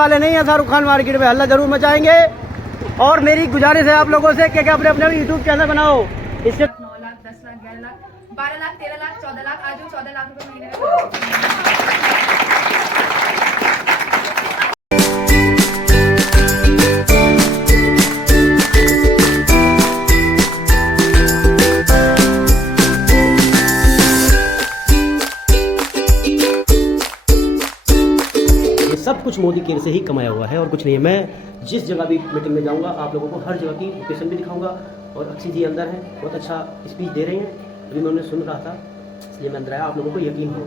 वाले नहीं है शाहरुख खान मार्केट में हल्ला जरूर मचाएंगे। और मेरी गुजारिश है आप लोगों से कि अपने अपने यूट्यूब चैनल बनाओ। इससे 9 लाख 10 लाख 11 लाख 12 लाख 13 लाख 14 लाख आज 14 लाख रुपए महीने में। सब कुछ मोदी केयर से ही कमाया हुआ है और कुछ नहीं है। मैं जिस जगह भी मीटिंग में जाऊंगा आप लोगों को हर जगह की लोकेशन भी दिखाऊंगा। और अक्षय जी अंदर हैं, बहुत अच्छा स्पीच दे रहे हैं, अभी मैं उन्हें सुन रहा था इसलिए मैं अंदर आया। आप लोगों को यकीन हो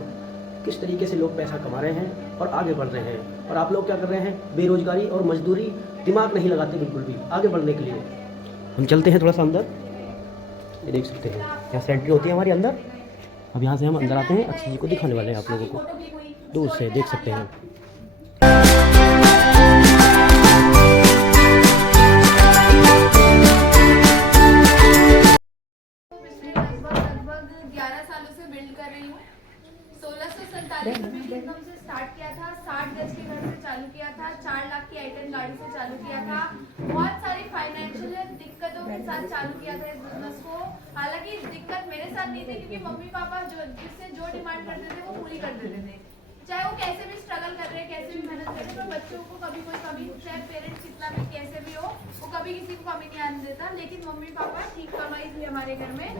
किस तरीके से लोग पैसा कमा रहे हैं और आगे बढ़ रहे हैं। और आप लोग क्या कर रहे हैं, बेरोजगारी और मजदूरी दिमाग नहीं लगाते बिल्कुल भी आगे बढ़ने के लिए। हम चलते हैं थोड़ा सा अंदर, ये देख सकते हैं यहाँ से एंट्री होती है हमारे अंदर। अब यहाँ से हम अंदर आते हैं, अक्षय जी को दिखाने वाले हैं आप लोगों को दूर से देख सकते हैं। लगभग 11 सालों से बिल्ड कर रही हूँ। 1647 रुपए की इनकम से स्टार्ट किया था, 60 गज के घर से चालू किया था, 4 लाख की आइटम गाड़ी से चालू किया था। बहुत सारी फाइनेंशियल दिक्कतों के साथ चालू किया था इस बिजनेस को। हालांकि दिक्कत मेरे साथ नहीं थी क्योंकि मम्मी पापा जिससे जो डिमांड करते थे वो पूरी कर देते थे। चाहे वो कैसे भी स्ट्रगल कर रहे हैं, कैसे भी मेहनत कर रहे हैं, पर बच्चों को कभी कोई कमी, चाहे पेरेंट्स कितना भी कैसे भी हो, वो कभी किसी को कमी नहीं आने देता। लेकिन मम्मी पापा ठीक कमाई थी हमारे घर में,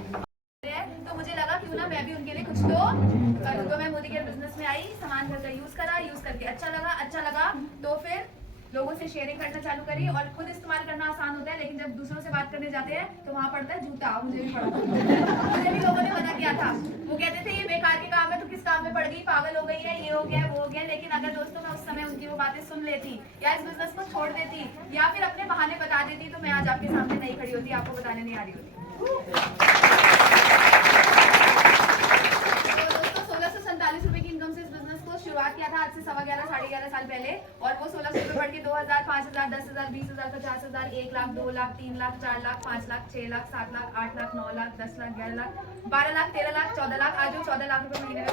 तो मुझे लगा क्यों ना मैं भी उनके लिए कुछ तो मैं मोदी केयर बिजनेस में आई, सामान घर का यूज करा, यूज करके अच्छा लगा तो फिर लोगों से शेयरिंग करना चालू करी। और खुद इस्तेमाल करना आसान होता है लेकिन जब दूसरों से बात करने जाते हैं तो वहाँ पड़ता है जूता। मुझे भी पड़ा मुझे भी लोगों ने मना किया था, वो कहते थे ये बेकार के काम है, तो किस काम में पड़ गई, पागल हो गई है, ये हो गया वो हो गया। लेकिन अगर दोस्तों मैं उस समय उनकी वो बातें सुन लेती या इस बिजनेस को छोड़ देती या फिर अपने बहाने बता देती तो मैं आज आपके सामने नहीं खड़ी होती, आपको बताने नहीं आ रही होती। शुरुआत किया था आज से 11.25 साढ़े 11 साल पहले। और वो 1600 रुपए बढ़ के 2000, 5000, 10,000, 20,000, 50,000, 1 लाख, 2 लाख, 3 लाख, 4 लाख, 5 लाख, 6 लाख, 7 लाख, 8 लाख, 9 लाख, 10 लाख, 11 लाख, 12 लाख, 13 लाख, 14 लाख आज 14 लाख रुपए महीने में।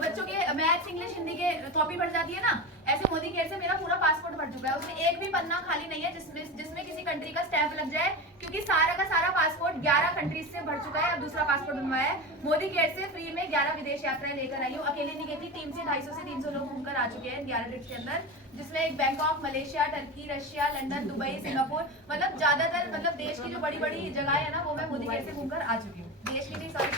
बच्चों के मैथ्स, इंग्लिश, हिंदी के कॉपी बढ़ जाती है ना, ऐसे मोदी केयर से मेरा पूरा पासपोर्ट भर चुका है। उसमें एक भी पन्ना खाली नहीं है जिसमें किसी कंट्री का स्टैंप लग जाए, क्योंकि सारा का सारा पासपोर्ट 11 कंट्रीज से भर चुका है। अब दूसरा पासपोर्ट बनवाया है मोदी केयर से, फ्री में 11 विदेश यात्राएं लेकर आई हूँ। अकेले नहीं गई थी, टीम से 250 से 300 लोग घूमकर आ चुके हैं 11 ट्रिप्स के अंदर, जिसमें एक Bangkok, Malaysia, Turkey, Russia, London, Dubai, Singapore, मतलब ज्यादातर देश की जो बड़ी बड़ी जगह है ना वो मैं मोदी केयर से घूमकर आ चुकी हूँ। देश की नहीं, सॉरी।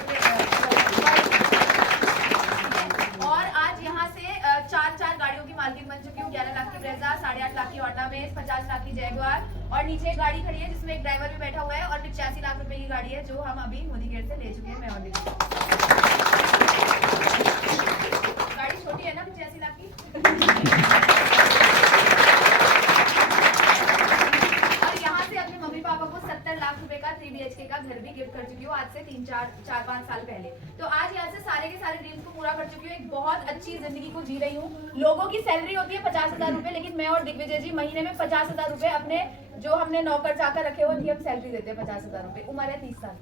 और आज यहाँ से 4 गाड़ियों की मालकिन बन चुकी हूँ। 11 लाख की ब्रेजा, 8.5 लाख की ऑटा बेस, 50 लाख की जैगुआर, और नीचे एक गाड़ी खड़ी है जिसमें एक ड्राइवर भी बैठा हुआ है, और 85 लाख रुपए की गाड़ी है जो हम अभी मोदी केयर से ले चुके हैं। मैं और गाड़ी छोटी है ना 85 लाख की। और यहाँ से अपने मम्मी पापा को 70 लाख रुपए का 3 BHK का घर भी गिफ्ट कर चुकी हूँ आज से 4-5 साल पहले। तो आज यहाँ से सारे के सारे ड्रीम्स को पूरा कर चुकी हूँ। एक बहुत अच्छी जिंदगी को जी रही हूँ। लोगों की सैलरी होती है 50,000 रुपए, लेकिन मैं और दिग्विजय जी महीने में 50,000 रुपए अपने जो हमने नौकर चाकर रखे हो उनकी हम सैलरी देते हैं 50,000 रुपए। उम्र है 30 साल।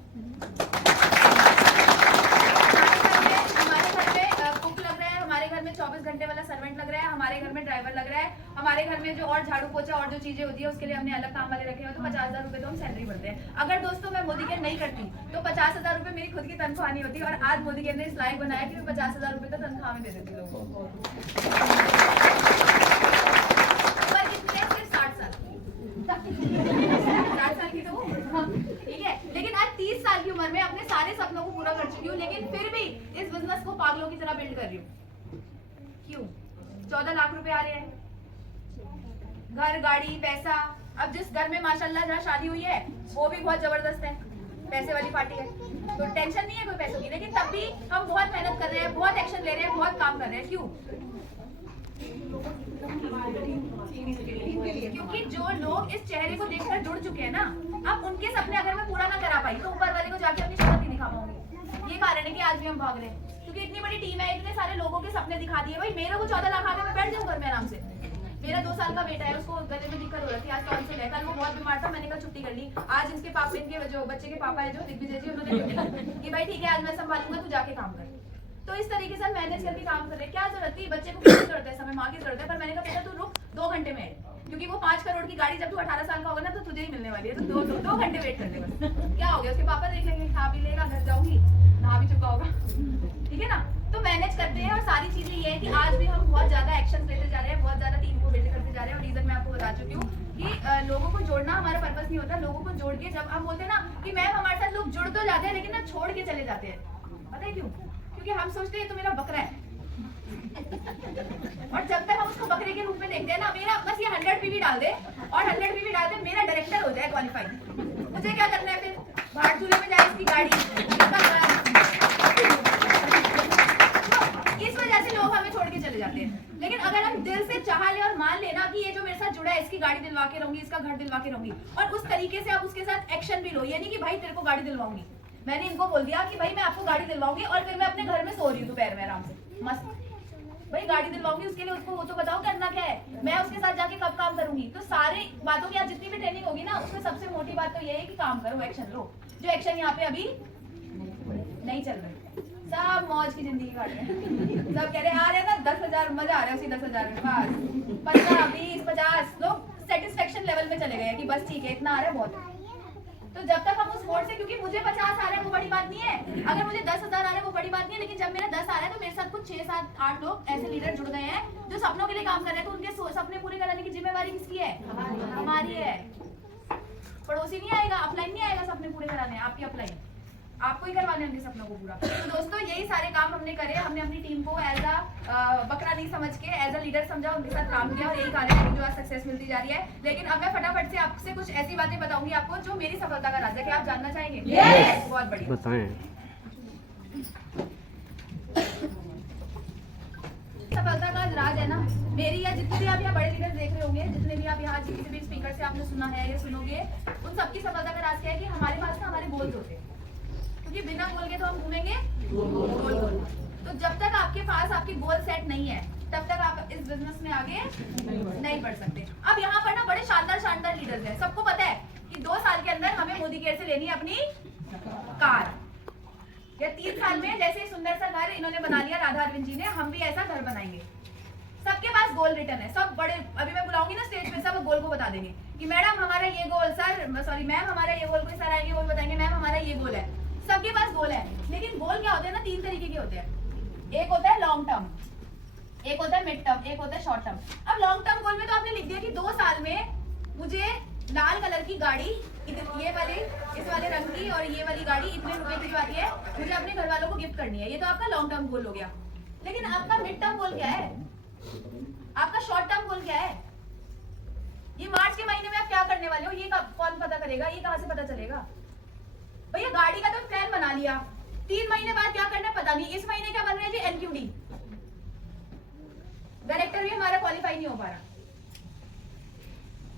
हमारे घर में कुक लग रहा है, हमारे घर में 24 घंटे वाला सर्वेंट लग रहा है, हमारे घर में ड्राइवर लग रहा है, हमारे घर में जो और झाड़ू पोछा और जो चीजें होती है उसके लिए हमने अलग काम वाले रखे हैं। तो 50,000 रुपए तो हम सैलरी भरते हैं। अगर दोस्तों मैं मोदी केयर नहीं करती तो 50,000 रुपए मेरी खुद की तनख्वाह नहीं होती। और आज मोदी केयर ने इस लायक बनाया कि मैं 50,000 रुपए तो तनख्वाह में दे देती लोगों को। पर कितनी है? सिर्फ 60 साल 60 साल की तो ठीक है, लेकिन आज 30 साल की उम्र में अपने सारे सपनों को पूरा कर चुकी हूँ, लेकिन फिर भी इस बिजनेस को पागलों की तरह बिल्ड कर रही हूँ। क्यों? 14 लाख रुपए आ रहे हैं, घर, गाड़ी, पैसा। अब जिस घर में माशाल्लाह जहाँ शादी हुई है वो भी बहुत जबरदस्त है, पैसे वाली पार्टी है, तो टेंशन नहीं है कोई पैसों की। लेकिन तब भी हम बहुत मेहनत कर रहे हैं, बहुत एक्शन ले रहे हैं, बहुत काम कर रहे हैं। क्यों? क्योंकि जो लोग इस चेहरे को देखकर जुड़ चुके हैं ना, अब उनके सपने अगर मैं पूरा ना करा पाई तो ऊपर वाले को जाके अपनी शक्ति नहीं दिखा पाऊंगी। ये कारण है कि आज भी हम भाग रहे हैं, क्योंकि इतनी बड़ी टीम है, इतने सारे लोगों के सपने दिखा दिए। भाई मेरे को 14 लाख आ गए, मैं बैठ जाऊँ घर में आराम से। मेरा 2 साल का बेटा है, उसको गले में दिक्कत हो रही थी, आज टॉन्सिल है, कल वो बहुत बीमार था, मैंने कल छुट्टी कर ली। आज इसके पापा, इनके जो बच्चे के पापा है जो दिग्विजय जी, उन्होंने कि भाई ठीक है आज मैं संभालूंगा, तू जाके काम कर। तो इस तरीके से हम मैनेज करके काम कर रहे हैं। क्या जरूरत थी, बच्चे को किसकी जरूरत है, समय माँ की जरूरत है, पर मैंने कहा बेटा तू रुक, 2 घंटे में, क्योंकि वो 5 करोड़ की गाड़ी जब तू 18 साल का होगा ना तो तुझे ही मिलने वाली है, तो 2 घंटे वेट कर ले बस। क्या हो गया, उसके पापा देख लेंगे, खा भी लेगा, घर जाऊंगी, नहा भी चुका होगा, ठीक है ना। तो मैनेज करते हैं, और सारी चीजें ये है कि आज भी हम बहुत ज्यादा एक्शन लेते जा रहे हैं, बहुत ज्यादा टीम को बिल्ड करते जा रहे हैं। और रीजन मैं आपको बता चुकी हूँ कि लोगों को जोड़ना हमारा पर्पस नहीं होता। लोगों को जोड़ के, जब हम बोलते हैं ना कि मैम हमारे साथ लोग जुड़ तो जाते हैं लेकिन ना छोड़ के चले जाते हैं, पता है क्यों? क्योंकि हम सोचते हैं तो मेरा बकरा है, और जब तक हम उसको बकरे के रूप में देखते हैं ना, मेरा बस ये 100 पीवी डाल दे, और 100 पीवी डाल दे, मेरा डायरेक्टर हो जाए क्वालिफाइड। मुझे क्या करना है फिर, भाड़ चूल्हे में जाए इसकी गाड़ी, इस वजह से लोग हमें छोड़ के चले जाते हैं। लेकिन अगर हम दिल से चाह ले और मान लेना कि ये जो मेरे साथ जुड़ा है, इसकी गाड़ी दिलवा के रहूंगी, इसका घर दिलवा के रहूंगी, और उस तरीके से आप उसके साथ एक्शन भी लो। ये नहीं कि भाई तेरे को गाड़ी दिलवाऊंगी, मैंने इनको बोल दिया कि भाई मैं आपको गाड़ी दिलवाऊंगी और फिर मैं अपने घर में सो रही हूँ दोपहर में आराम से मस्त, भाई गाड़ी दिलवाऊंगी, उसके लिए उसको वो तो बताओ करना क्या है, मैं उसके साथ जाके कब काम करूंगी। तो सारी बातों की आज जितनी भी ट्रेनिंग होगी ना, उसमें सबसे मोटी बात तो ये है कि काम करो, एक्शन लो। जो एक्शन यहाँ पे अभी नहीं चल रहे, सब मौज की जिंदगी काट रहे हैं, सब कह रहे आ रहे हैं ना 10,000, मजा आ रहा है उसी 10,000 में, बस 15, 20, 50 लोग सेटिस्फेक्शन लेवल में चले गए हैं कि बस ठीक है, इतना आ रहा है बहुत है। तो जब तक हम उस मोड से, क्योंकि मुझे 50 आ रहा है वो बड़ी बात नहीं है, अगर मुझे 10,000 आ रहा है वो बड़ी बात नहीं है, लेकिन जब मेरा 10 आ रहा है तो मेरे साथ कुछ 6, 7, 8 लोग ऐसे लीडर जुड़ गए हैं जो सपनों के लिए काम कर रहे हैं। तो उनके सपने पूरे कराने की जिम्मेवारी किसकी है? हमारी है। पड़ोसी नहीं आएगा, अपलाइन नहीं आएगा सपने पूरे कराने, आपकी अपलाइन, आपको ही करवाने उनके सपनों को पूरा। तो दोस्तों यही सारे काम हमने करे, हमने अपनी टीम को एज अ बकरा नहीं समझ के एज अ लीडर समझा, उनके साथ काम किया, और यही कारण है जो आज सक्सेस मिलती जा रही है। लेकिन अब मैं फटाफट से आपसे कुछ ऐसी बातें बताऊंगी आपको जो मेरी सफलता का राज है। क्या आप जानना चाहेंगे? yes! बहुत बढ़िया, बताएं। सफलता का राज है ना मेरी, या जितने भी आप यहाँ बड़े लीडर देख रहे होंगे, जितने भी आप यहाँ किसी भी स्पीकर से आपने सुना है या सुनोगे, उन सबकी सफलता का राज क्या है कि हमारे पास ना हमारे गोल्स होते हैं, क्योंकि बिना गोल के तो हम घूमेंगे गोल गोल। तो जब तक आपके पास आपकी गोल सेट नहीं है तब तक आप इस बिजनेस में आगे नहीं बढ़ सकते। अब यहाँ पर ना बड़े शानदार लीडर्स हैं, सबको पता है कि 2 साल के अंदर हमें मोदी केयर से लेनी है अपनी कार, या 3 साल में जैसे सुंदर सा घर इन्होंने बना लिया राधा अरविंद जी ने, हम भी ऐसा घर बनाएंगे। सबके पास गोल रिटर्न है, सब बड़े, अभी मैं बुलाऊंगी ना स्टेज पे, सब गोल को बता देंगे कि मैडम हमारा ये गोल, सर सॉरी मैम हमारा ये गोल, कोई सर आएंगे गोल बताएंगे मैम हमारा ये गोल है। सबके पास गोल है, लेकिन गोल क्या होते हैं ना, 3 तरीके के होते हैं। एक होता है लॉन्ग टर्म, एक होता है मिड टर्म, एक होता है शॉर्ट टर्म। अब लॉन्ग टर्म गोल में तो आपने लिख दिया कि 2 साल में मुझे लाल कलर की गाड़ी, ये वाले इस वाले रंग की और ये वाली गाड़ी इतने रुपए की जो आती है, मुझे अपने घर वालों को गिफ्ट करनी है। ये तो आपका लॉन्ग टर्म गोल हो गया। लेकिन आपका मिड टर्म गोल क्या है, आपका शॉर्ट टर्म गोल क्या है? ये मार्च के महीने में आप क्या करने वाले हो, ये कौन पता करेगा, ये कहां से पता चलेगा? भैया गाड़ी का तो प्लान बना लिया, 3 महीने बाद क्या करना है पता नहीं। इस महीने क्या बन रहा है जी? एनक्यूडी, डायरेक्टर भी हमारा क्वालिफाई नहीं हो पा रहा,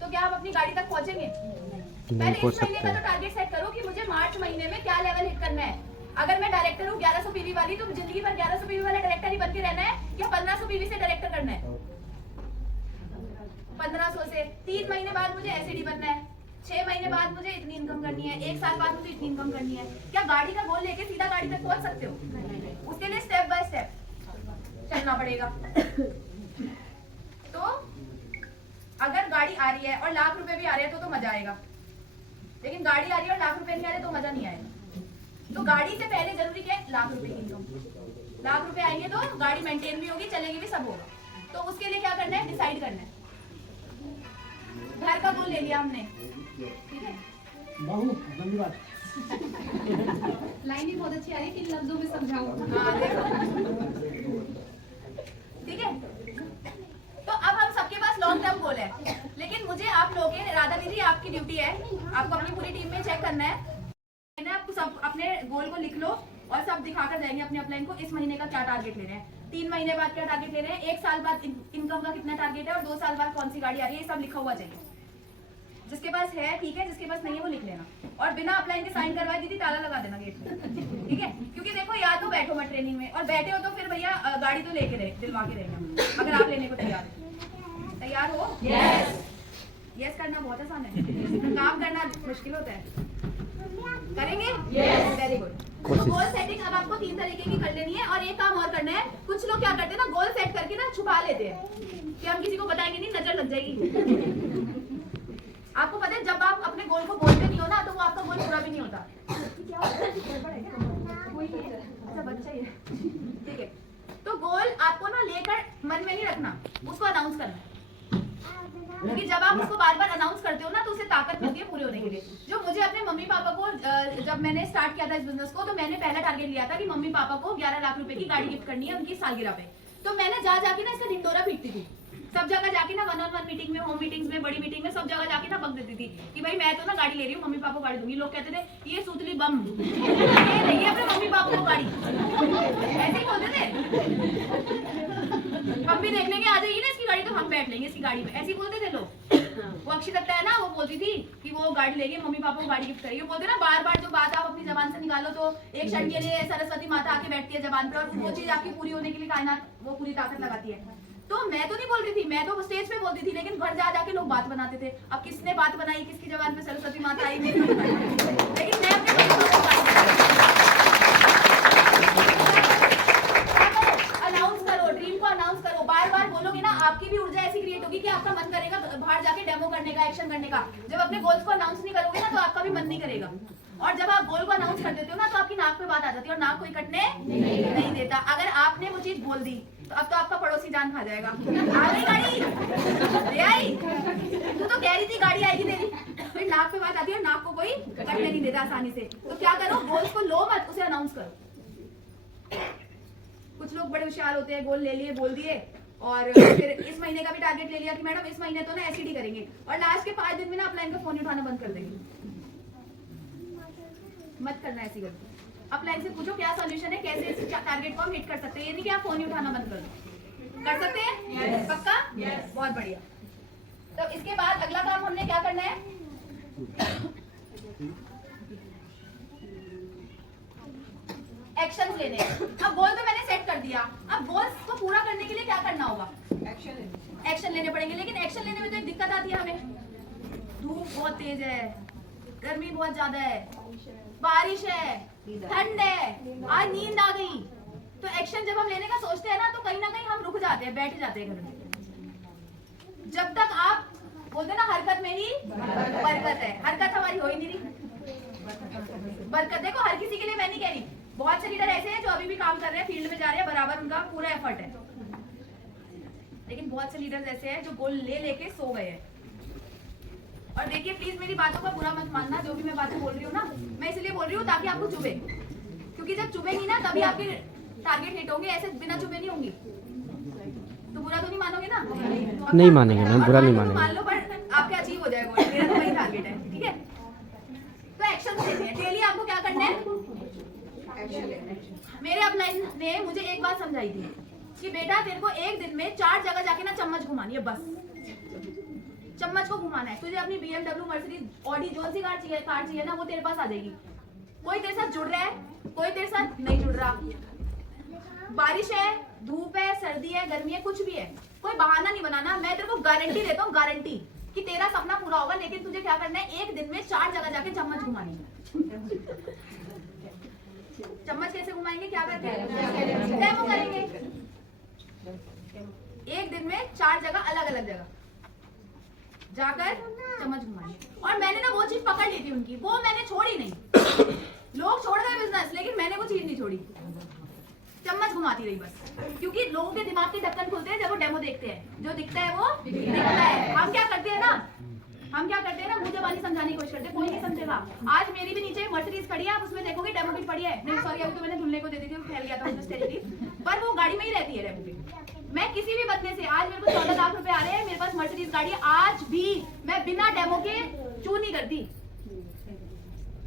तो क्या हम अपनी गाड़ी तक पहुंचेंगे? पहले इस महीने का तो टारगेट सेट करो कि मुझे मार्च महीने में क्या लेवल हिट करना है। अगर मैं डायरेक्टर हूँ 1100 पीवी वाली, तो जिंदगी भर 1100 पीवी वाला डायरेक्टर ही बन के रहना है, या 1500 पीवी से डायरेक्टर करना है? 1500 से 3 महीने बाद मुझे एसईडी बनना है, 6 महीने बाद मुझे इतनी इनकम करनी है, 1 साल बाद मुझे इतनी इनकम करनी है। क्या गाड़ी का गोल लेके सीधा गाड़ी तक पहुंच सकते हो? उसके लिए स्टेप बाय स्टेप चलना पड़ेगा। तो अगर गाड़ी आ रही है और लाख रुपए भी आ रहे हैं तो मजा आएगा, लेकिन गाड़ी आ रही है और लाख रुपए नहीं आ रहे तो मजा नहीं आएगा। तो गाड़ी से पहले जरूरी क्या है? लाख रुपए की इनकम। लाख रुपए आएंगे तो गाड़ी मेंटेन भी होगी, चलेगी भी, सब होगा। तो उसके लिए क्या करना है? डिसाइड करना है। घर का गोल ले लिया हमने, ठीक है? धन्यवाद। लाइन ही बहुत अच्छी आ रही है, 3 लफ्जों में समझाओ। ठीक है, तो अब हम सबके पास लॉन्ग टर्म गोल है, लेकिन मुझे आप लोगों के, राधा दीदी आपकी ड्यूटी है, आपको अपनी पूरी टीम में चेक करना है। मैंने आपको सब अपने गोल को लिख लो और सब दिखाकर जाएंगे अपने अपलाइन को, इस महीने का क्या टारगेट ले रहे हैं, 3 महीने बाद क्या टारगेट ले रहे हैं, 1 साल बाद इनकम का कितना टारगेट है, और 2 साल बाद कौन सी गाड़ी आ रही है, ये सब लिखा हुआ चाहिए। जिसके पास है ठीक है, जिसके पास नहीं है वो लिख लेना, और बिना अपलाइन के साइन करवाए दीदी ताला लगा देना गेट पे, ठीक है? क्योंकि देखो, या तो बैठो मत ट्रेनिंग में, और बैठे हो तो फिर भैया गाड़ी तो लेके रहे, दिलवा के रहेंगे अगर आप लेने को तैयार हो। यस करना बहुत आसान है, काम करना मुश्किल होता है। करेंगे? Very good. तो गोल सेटिंग अब आपको 3 तरीके की कर लेनी है। और एक काम और करना है, कुछ लोग क्या करते हैं ना, गोल सेट करके ना छुपा लेते हैं कि हम किसी को बताएंगे नहीं, नजर लग जाएगी। आपको पता है जब आप अपने गोल को बोलते नहीं हो ना, तो वो आपका गोल पूरा भी नहीं होता। अच्छा बच्चा ही है, ठीक है। तो गोल आपको ना लेकर मन में नहीं रखना, उसको अनाउंस करना है। क्योंकि जब आप उसको बार बार अनाउंस करते हो ना, तो उसे ताकत मिलती है पूरे होने के लिए। जो मुझे अपने मम्मी पापा को जब मैंने स्टार्ट किया था इस बिजनेस को, तो मैंने पहला टारगेट लिया था कि मम्मी पापा को 11 लाख रुपए की गाड़ी गिफ्ट करनी है उनकी सालगिरह पे। तो मैंने जाके ना इसका ढिंडोरा पीटती थी, सब जगह जाके ना 1-on-1 मीटिंग में, होम मीटिंग्स में, बड़ी मीटिंग में, सब जगह जाके ना बक देती थी कि भाई मैं तो ना गाड़ी ले रही हूँ, मम्मी पापा को गाड़ी दूंगी। लोग कहते थे ये सूतली बम, ये नहीं अपने मम्मी पापा को गाड़ी, ऐसे ही बोलते थे। हम भी देख लेंगे, आ जाएगी ना इसकी गाड़ी तो हम बैठ लेंगे इसकी गाड़ी में, ऐसे ही बोलते थे लोग। वो अक्षिता है ना, वो बोलती थी कि वो गाड़ी लेगी, मम्मी पापा को गाड़ी गिफ्ट करेगी। बोलते ना बार बार जो बात आप अपनी जबान से निकालो तो एक क्षण के लिए सरस्वती माता आके बैठती है जबान पर, और वो चीज आपकी पूरी होने के लिए कायनात वो पूरी ताकत लगाती है। तो मैं तो नहीं बोलती थी, मैं तो स्टेज पे बोलती थी, लेकिन घर जाके लोग बात बनाते थे। अब किसने बात बनाई, किसकी जबान पे सरस्वती माता आई, लेकिन मैं अनाउंस करो, ड्रीम को अनाउंस करो। बार बार बोलोगे ना, आपकी भी ऊर्जा ऐसी क्रिएट होगी कि आपका मन करेगा बाहर जाके डेमो करने का, एक्शन करने का। जब अपने गोल्स को अनाउंस नहीं करोगे ना, तो आपका भी मन नहीं करेगा। और जब आप गोल को अनाउंस कर देते हो ना, तो आपकी नाक पे बात आ जाती है, और नाक कोई कटने नहीं देता। अगर आपने वो चीज बोल दी तो अब तो आपका पड़ोसी जान खा जाएगा। आ गई गाड़ी, ले आई, तू तो कह रही थी गाड़ी आएगी तेरी। फिर नाक पे बात आती है, नाक को कोई कटने नहीं देता आसानी से। तो क्या करो, गोल्स को लो मत, उसे अनाउंस करो। कुछ लोग बड़े होशियार होते हैं, गोल ले लिए, बोल दिए, और फिर इस महीने का भी टारगेट ले लिया कि मैडम इस महीने तो ना एसईडी करेंगे, और लास्ट के 5 दिन में ना अपलाइन का फोन उठाना बंद कर देंगे। मत करना ऐसी गलती। अपलाइन से पूछो क्या सॉल्यूशन है, कैसे इस टारगेट को हम हिट कर सकते हैं। ये नहीं कि आप फोन ही उठाना बंद कर दो। कर सकते हैं? yes. पक्का? yes. बहुत बढ़िया। तो इसके बाद अगला काम हमने क्या करना है, एक्शंस लेने हैं। अब गोल तो मैंने सेट कर दिया, अब गोल्स को पूरा करने के लिए क्या करना होगा, एक्शन लेने पड़ेंगे। लेकिन एक्शन लेने में तो एक दिक्कत आती है हमें, धूप बहुत तेज है, गर्मी बहुत ज्यादा है, बारिश है, ठंड है, आज नींद आ गई। तो एक्शन जब हम लेने का सोचते हैं ना, तो कहीं ना कहीं हम रुक जाते हैं, बैठ जाते हैं घर में। जब तक आप बोलते ना हरकत में ही बरकत है, हरकत हमारी हो ही नहीं रही। बरकत देखो हर किसी के लिए मैं नहीं कह रही, बहुत से लीडर ऐसे हैं जो अभी भी काम कर रहे हैं, फील्ड में जा रहे हैं, बराबर उनका पूरा एफर्ट है। लेकिन बहुत से लीडर्स ऐसे हैं जो गोल ले लेके सो गए हैं। और देखिए प्लीज मेरी बातों का बुरा मत मानना, जो भी मैं बातें बोल रही हूँ ना, मैं इसलिए बोल रही हूँ ताकि आपको चुभे। क्योंकि जब चुभेगी ना, तभी आपके टारगेट हिट होंगे, ऐसे बिना चुभे नहीं होंगी। तो बुरा तो नहीं मानोगे ना? नहीं मानेंगे मैम, बुरा नहीं मानेंगे। मान लो, पर आपके अचीव हो जाएगा, मेरा तो वही टारगेट है, ठीक है। तो एक्शन लेते हैं, डेली आपको क्या करना है, मेरे अपलाइन ने मुझे एक बात समझाई थी कि बेटा तेरे को एक दिन में 4 जगह जाके ना चम्मच घुमानी है, बस चम्मच को घुमाना है। तुझे अपनी BMW, मर्सिडीज, ऑडी, जो सी कार चाहिए ना, वो तेरे पास आ जाएगी। कोई तेरे साथ जुड़ रहा है, कोई तेरे साथ नहीं जुड़ रहा, बारिश है, धूप है, सर्दी है, गर्मी है, कुछ भी है, कोई बहाना नहीं बनाना। मैं तेरे को गारंटी देता हूँ, गारंटी कि तेरा सपना पूरा होगा। लेकिन तुझे क्या करना है, एक दिन में 4 जगह जाके चम्मच घुमानी है। चम्मच कैसे घुमाएंगे, क्या करते हैं, डेमो करेंगे। एक दिन में 4 जगह, अलग अलग जगह जाकर चम्मच घुमानी। और मैंने ना वो चीज पकड़ ली थी उनकी, वो मैंने छोड़ी नहीं। लोग छोड़ गए बिजनेस, लेकिन मैंने वो चीज नहीं छोड़ी, चम्मच घुमाती रही बस। क्योंकि लोगों के दिमाग के ढक्कन खुलते हैं जब वो डेमो देखते हैं, जो दिखता है वो दिखता है। हम क्या करते हैं ना, मुंह जबानी समझाने की कोशिश करते हैं, कोई नहीं समझेगा। आज मेरी भी नीचे मर्सिडीज खड़ी है, आप उसमें देखोगे डेमो किट पड़ी है। नहीं सॉरी, अभी तो मैंने धुलने को दे दी थी, फैल गया था पर वो गाड़ी में ही रहती है डेमो किट। मैं किसी भी बदले से, आज मेरे को 14 लाख रुपए आ रहे हैं, मेरे पास मर्सिडीज गाड़ी है, आज भी मैं बिना डेमो के चू नहीं करती।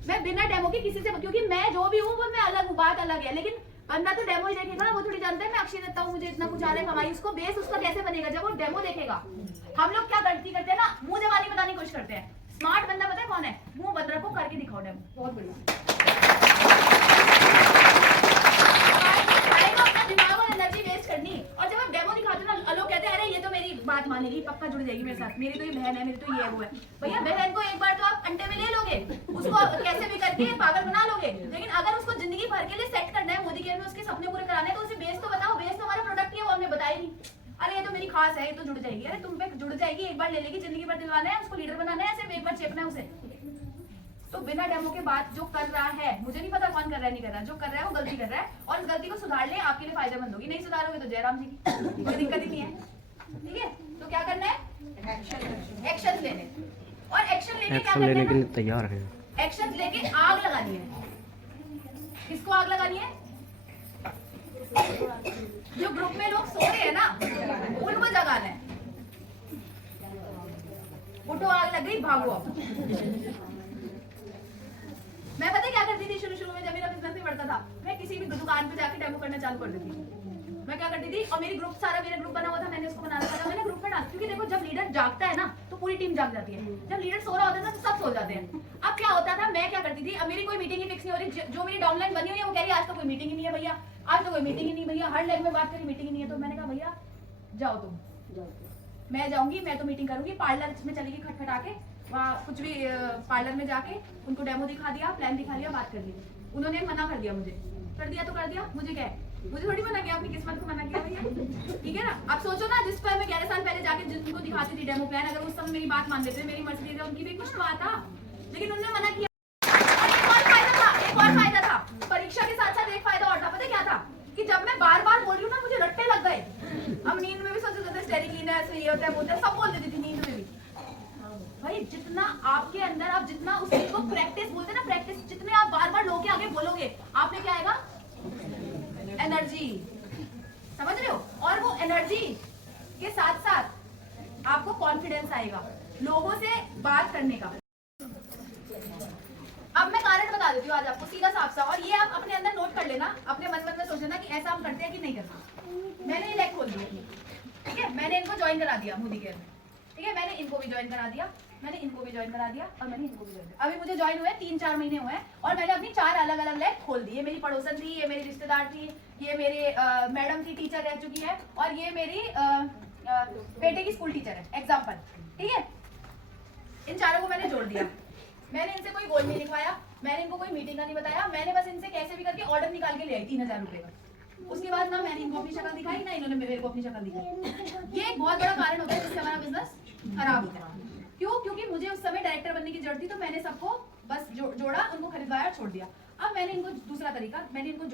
मैं बिना डेमो के किसी से, क्योंकि मैं जो भी हूँ वो मैं अलग हूँ, बात अलग है। लेकिन बंदा तो डेमो ही देखेगा, वो थोड़ी जानता है मैं अक्षय दत्ता हूँ, मुझे इतना कुछ आ रहा है कमाई। उसको बेस उसका कैसे बनेगा जब वो डेमो देखेगा। हम लोग क्या गलती करते हैं ना, मुंह जबानी बताने की कोशिश करते हैं। स्मार्ट बंदा पता है कौन है, मुंह बंद रखो, करके दिखाओ डेमो। बहुत बढ़िया, दिमाग और एनर्जी वेस्ट करनी। और जब आप डेमो दिखाते हो ना, लोग कहते हैं अरे ये तो मेरी बात मानेगी, पक्का जुड़ जाएगी मेरे साथ, मेरी तो ये बहन है, मेरी तो ये वो है। भैया बहन को एक बार तो आप अंडे में ले लोगे, उसको कैसे भी करके पागल बना लोगे। लेकिन अगर उसको जिंदगी भर के लिए सेट करना है मोदी केयर में, उसके सपने पूरे कराने हैं, तो उसे बेस तो बताओ। बेस तो हमारा प्रोडक्ट ही है, वो हमने बताया नहीं। अरे ये तो मेरी खास है, ये तो जुड़ जाएगी। अरे तुम पे जुड़ जाएगी, एक बार ले लेगी, जिंदगी भर दिलवाना है, उसको लीडर बनाना है, सिर्फ एक बार चेपना है उसे। तो बिना डेमो के बाद जो कर रहा है, मुझे नहीं पता कौन कर रहा है नहीं कर रहा, जो कर रहा है वो गलती कर रहा है, और इस गलती को सुधार ले, आपके लिए फायदेमंद होगी। नहीं सुधारोगे तो जयराम जी की कोई दिक्कत ही नहीं है। ठीक है, तो क्या करना है, एक्शन लेने, और एक्शन लेके क्या करना है, तैयार है। एक्शन लेके आग लगानी है। किसको आग लगानी है, जो ग्रुप में लोग सो रहे हैं ना, उनको जगाना है। उठो, आग लग गई, भागो अब। मैं पता क्या करती थी शुरू में, जब मेरा बिजनेस नहीं बढ़ता था, मैं किसी भी दुकान पे जाके डेमो करना चालू कर देती थी। मैं क्या करती थी, और मेरी ग्रुप सारा मेरा ग्रुप बना हुआ था, मैंने उसको बनाना था, मैंने ग्रुप में डाला, क्योंकि देखो जब लीडर जागता है ना तो पूरी टीम जाग जाती है। जब लीडर सो रहा होता है ना तो सब सो जाते हैं। अब क्या होता था, मैं क्या करती थी, अब मेरी कोई मीटिंग ही फिक्स नहीं हो रही, जो मेरी डाउनलाइन बनी हुई है वो कह रही है आज तो कोई मीटिंग ही नहीं है भैया, आज तो कोई मीटिंग ही नहीं भैया, हर लाइन में बात करी मीटिंग ही नहीं है। तो मैंने कहा भैया जाओ तुम, मैं जाऊंगी, मैं तो मीटिंग करूंगी। पार्लर में चलेगी खटखटा के, वहाँ कुछ भी पार्लर में जाके उनको डेमो दिखा दिया, प्लान दिखा दिया, बात कर ली। उन्होंने मना कर दिया, मुझे कर दिया तो कर दिया, मुझे क्या है, मुझे थोड़ी मना किया, अपनी किस्मत को मना किया भैया। ठीक है ना। अब सोचो ना, जिस पर मैं 11 साल पहले जाके जिनको दिखाती थी डेमो प्लान, अगर उस समय मेरी बात मान लेते, मेरी मर्सिडीज है, उनकी भी कुछ बात था, लेकिन उन्होंने मना किया। एक और फायदा था, परीक्षा के साथ साथ एक फायदा और था, पता क्या था, कि जब मैं बार बार बोल रही हूँ ना, मुझे रट्टे लग गए। अब नींद में भी सोचते सोचते स्टेरिकीनेस, ये होता है वो होता है, सब बोल देती थी नींद में भी। भाई जितना आपके अंदर, आप जितना उस चीज को प्रैक्टिस बोलते हैं ना, प्रैक्टिस, जितने आप बार बार लोग के आगे बोलोगे, आपने क्या आएगा, एनर्जी। समझ रहे हो। और वो एनर्जी के साथ साथ आपको कॉन्फिडेंस आएगा लोगों से बात करने का। अब मैं कारण बता देती हूँ आज आपको, सीधा साफ सा, और ये आप अपने अंदर नोट कर लेना, अपने मन में सोच लेना कि ऐसा हम करते हैं कि नहीं करना। मैंने ये लैब खोल दी अपनी, ठीक है, मैंने इनको ज्वाइन करा दिया मोदी केयर में, ठीक है, मैंने इनको भी ज्वाइन करा दिया, मैंने इनको भी ज्वाइन करा दिया, और मैंने इनको भी ज्वाइन करा। अभी मुझे ज्वाइन हुए 3-4 महीने हुए हैं, और मैंने अपनी 4 अलग अलग लैब खोल दी। ये मेरी पड़ोसन थी, ये मेरी रिश्तेदार थी, ये मेरे मैडम थी, टीचर रह चुकी है, और ये मेरी बेटे की स्कूल टीचर है, एग्जाम्पल। ठीक है, इन चारों को मैंने जोड़ दिया। मैंने इनसे कोई गोल नहीं लिखवाया, मैंने इनको कोई मीटिंग का नहीं बताया, मैंने बस इनसे कैसे भी करके ऑर्डर निकाल के ले आई 3000 रुपए का। उसके बाद ना मैंने इनको अपनी शक्ल दिखाई, ना इन्होंने मेरे को अपनी शक्ल दिखाई। ये एक बहुत बड़ा कारण होता है जिससे हमारा बिजनेस खराब होता है। क्यों? क्योंकि मुझे उस समय डायरेक्टर बनने की जरूरत थी, तो मैंने सबको बस जोड़ा, उनको खरीदवाया, छोड़ दिया। अब मैंने इनको दूसरा तरीका, मैंने इनको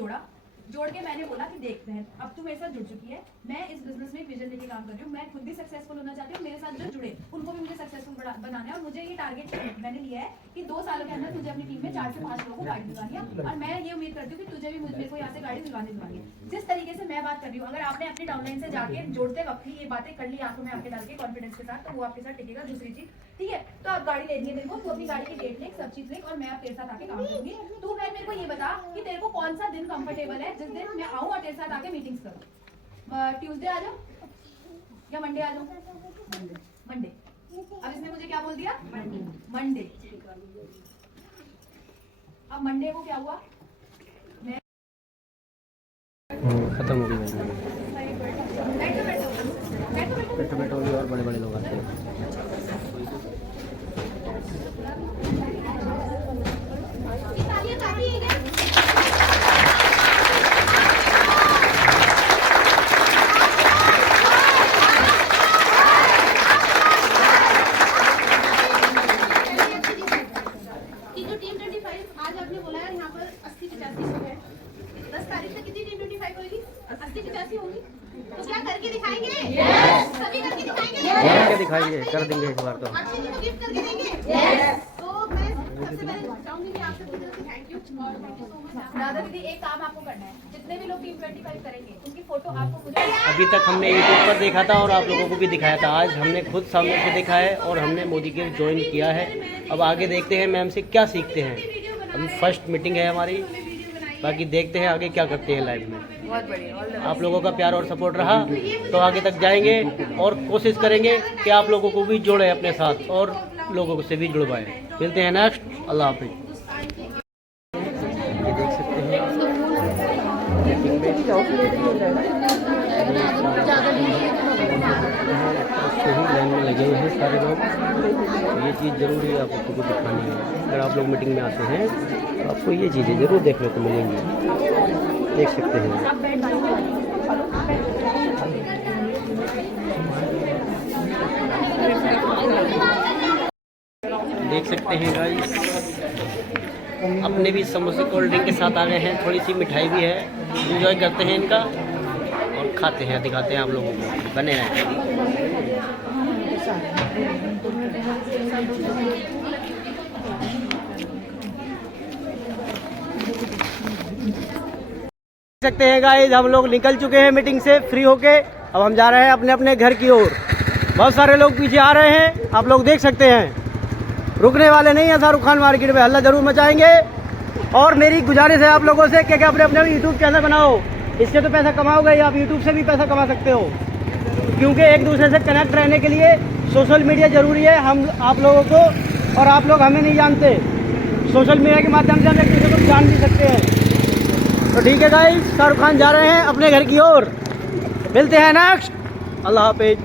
जोड़ के मैंने बोला कि देख बहन, अब तू मेरे साथ जुड़ चुकी है, मैं इस बिजनेस में विजन लेके काम कर रही हूँ, मैं खुद भी सक्सेसफुल होना चाहती हूँ, मेरे साथ जो जुड़े उनको भी मुझे सक्सेसफुल बनाना है। और मुझे ये टारगेट मैंने लिया है कि 2 सालों के अंदर मुझे अपनी टीम में 4 से 5 लोगों को गाड़ी दिलवानी है, और मैं ये उम्मीद करती हूँ कि तुझे भी मेरे को यहाँ से गाड़ी दिलवानी है। जिस तरीके से मैं बात कर रही हूँ, अगर आपने अपनी डाउनलाइन से जाके जोड़ते वक्त ही ये बातें कर ली आंखों में आंखें डाल के कॉन्फिडेंस के साथ, तो वो आपके साथ टिकेगा। दूसरी चीज, ठीक है, तो आप गाड़ी लेनी है तेरे को, तू अपनी गाड़ी की डेट लिख, सब चीज लिख, और मैं अब तेरे साथ आके काम करूंगी। तू फिर मेरे को ये बता कि तेरे को कौन सा दिन कंफर्टेबल है जिस दिन मैं आऊँ और तेरे साथ आके मीटिंग्स करूँ। ट्यूसडे आ जाओ या मंडे आ जाओ? मंडे। अब इसने मुझे क्या बोल दिया? मंडे। अब मंडे को क्या हुआ, मैं खत्म हो गई। बैठो और बड़े लोग आते हैं। आज आपने बोला है यहाँ पर 80-85 है, 10 तारीख तक कितनी टीम 25 होगी? 80-85 होगी। तो क्या करके दिखाएंगे? यस। सभी करके दिखाएंगे? दिखाएंगे, कर देंगे इस बार तो। अच्छी चीज़ को गिफ्ट करके देंगे? यस। तो मैं सबसे पहले चाहूंगी कि आपसे पूछना कि थैंक यू और थैंक यू सो मच। दादा दीदी, एक काम आपको करना है, जितने भी लोग टीम 25 करेंगे उनकी फोटो आपको मुझे अभी तक हमने यूट्यूब पर देखा था और आप लोगों को भी दिखाया था, आज हमने खुद सामने से देखा है और हमने मोदी केयर ज्वाइन किया है। अब आगे देखते हैं मैम से क्या सीखते हैं। अभी फर्स्ट मीटिंग है हमारी, बाकी देखते हैं आगे क्या करते हैं लाइफ में। बहुत बढ़िया। आप लोगों का प्यार और सपोर्ट रहा तो आगे तक जाएंगे और कोशिश करेंगे कि आप लोगों को भी जोड़ें अपने साथ और लोगों से भी जुड़वाएं। मिलते हैं नेक्स्ट। अल्लाह हाफिज़। ये देख सकते हैं लाइन में लगे गए हैं सारे लोग। तो ये चीज़ ज़रूरी है आपको को दिखानी है। अगर आप लोग मीटिंग में आते हैं तो आपको ये चीज़ें ज़रूर देखने को मिलेंगी। देख सकते हैं। देख सकते हैं गाइस, अपने भी समोसे कोल्ड ड्रिंक के साथ आ गए हैं। थोड़ी सी मिठाई भी है, एंजॉय करते हैं इनका और खाते हैं, दिखाते हैं आप लोगों को। बने रहें। देख सकते हैं गाइस, हम लोग निकल चुके हैं मीटिंग से फ्री होके। अब हम जा रहे हैं अपने अपने घर की ओर। बहुत सारे लोग पीछे आ रहे हैं, आप लोग देख सकते हैं। रुकने वाले नहीं है। शाहरुख खान मार्केट में हल्ला जरूर मचाएंगे। और मेरी गुजारिश है आप लोगों से कि अपने अपने यूट्यूब चैनल बनाओ। इससे तो पैसा कमाओगे, आप यूट्यूब से भी पैसा कमा सकते हो, क्योंकि एक दूसरे से कनेक्ट रहने के लिए सोशल मीडिया ज़रूरी है। हम आप लोगों को, और आप लोग हमें नहीं जानते, सोशल मीडिया के माध्यम से हम एक दूसरे को जान भी सकते हैं। तो ठीक है गाइस, शाहरुख खान जा रहे हैं अपने घर की ओर। मिलते हैं नेक्स्ट। अल्लाह हाफिज।